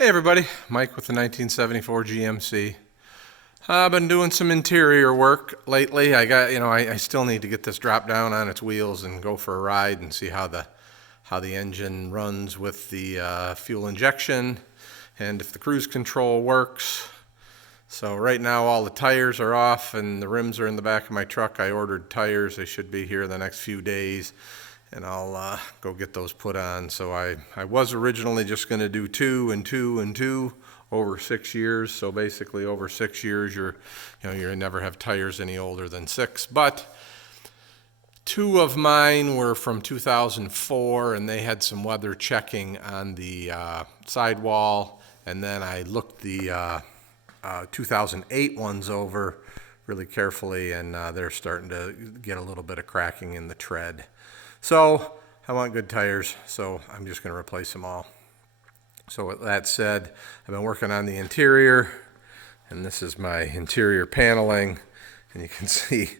Hey everybody, Mike with the 1974 GMC. I've been doing some interior work lately. I still need to get this drop down on its wheels and go for a ride and see how the engine runs with the fuel injection and if the cruise control works. So right now all the tires are off and the rims are in the back of my truck. I ordered tires. They should be here the next few days, and I'll go get those put on. So I was originally just going to do 2 and 2 and 2 over 6 years. So basically over 6 years you never have tires any older than 6. But 2 of mine were from 2004 and they had some weather checking on the sidewall, and then I looked the 2008 ones over really carefully, and they're starting to get a little bit of cracking in the tread. So I want good tires, so I'm just going to replace them all. So with that said, I've been working on the interior, and this is my interior paneling, and you can see,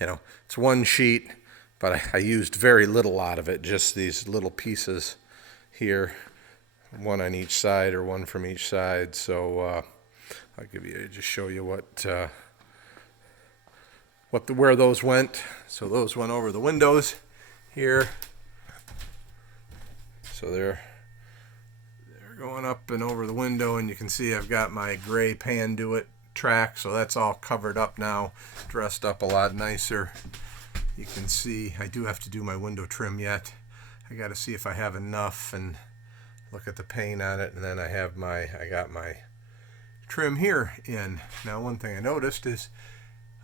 it's one sheet, but I used very little out of it, just these little pieces here, one on each side or one from each side. So just show you where those went. So those went over the windows here. So they're going up and over the window, and you can see I've got my gray Panduit track, so that's all covered up now, dressed up a lot nicer. You can see I do have to do my window trim yet. I got to see if I have enough and look at the paint on it, and then I got my trim here in. Now one thing I noticed is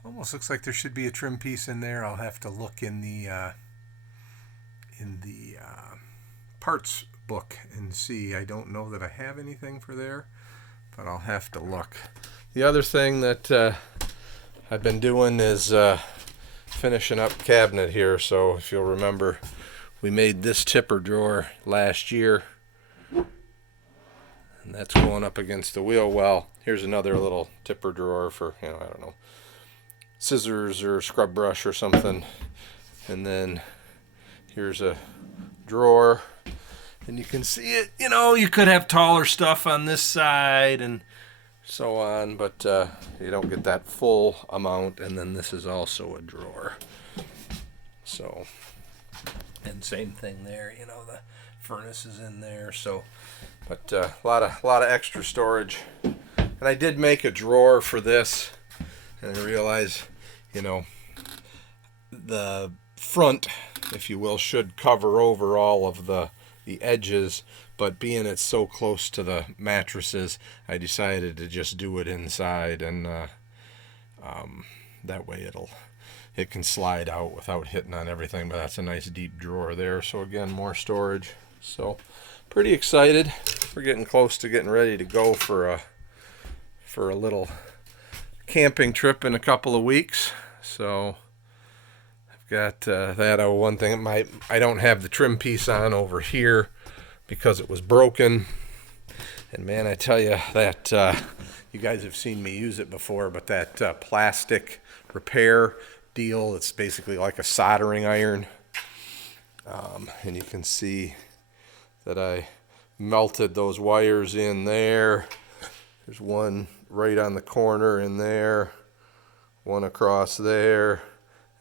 almost looks like there should be a trim piece in there. I'll have to look in the parts book and see. I don't know that I have anything for there, but I'll have to look. The other thing that I've been doing is finishing up cabinet here. So if you'll remember, we made this tipper drawer last year, and that's going up against the wheel well. Here's another little tipper drawer for, I don't know, scissors or scrub brush or something. And then here's a drawer, and you can see it. You could have taller stuff on this side and so on, but you don't get that full amount. And then this is also a drawer. So, and same thing there, the furnace is in there. So, but a lot of extra storage. And I did make a drawer for this, and I realize, the front, if you will, should cover over all of the edges, but being it's so close to the mattresses, I decided to just do it inside, and that way it can slide out without hitting on everything. But that's a nice deep drawer there. So again, more storage. So pretty excited. We're getting close to getting ready to go for a little camping trip in a couple of weeks. So got that. One thing, I don't have the trim piece on over here because it was broken. And man, I tell you that you guys have seen me use it before, but that plastic repair deal, it's basically like a soldering iron. And you can see that I melted those wires in there. There's one right on the corner in there, one across there,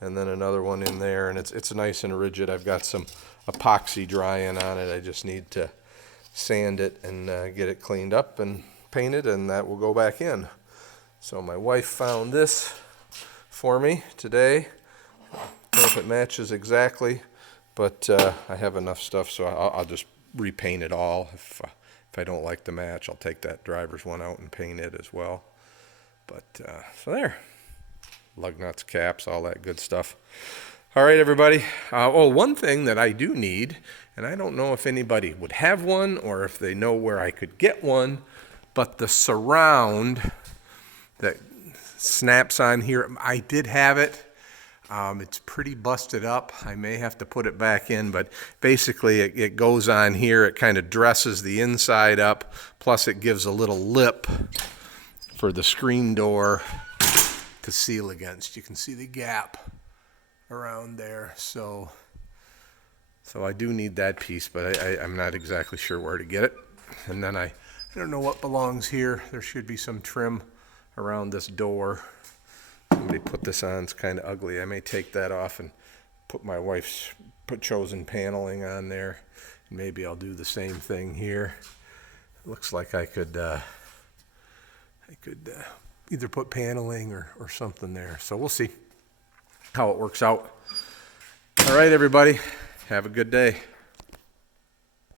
and then another one in there, and it's nice and rigid. I've got some epoxy drying on it. I just need to sand it and get it cleaned up and painted, and that will go back in. So my wife found this for me today. I don't know if it matches exactly, but I have enough stuff, so I'll just repaint it all. If I don't like the match, I'll take that driver's one out and paint it as well. But so there. Lug nuts, caps, all that good stuff. All right, everybody. One thing that I do need, and I don't know if anybody would have one or if they know where I could get one, but the surround that snaps on here, I did have it. It's pretty busted up. I may have to put it back in, but basically it goes on here. It kind of dresses the inside up, plus it gives a little lip for the screen door to seal against. You can see the gap around there. So I do need that piece, but I'm not exactly sure where to get it. And then I I don't know what belongs here. There should be some trim around this door. Somebody put this on. It's kind of ugly. I may take that off and put my wife's chosen paneling on there. Maybe I'll do the same thing here. It looks like I could either put paneling or something there. So we'll see how it works out. All right, everybody. Have a good day.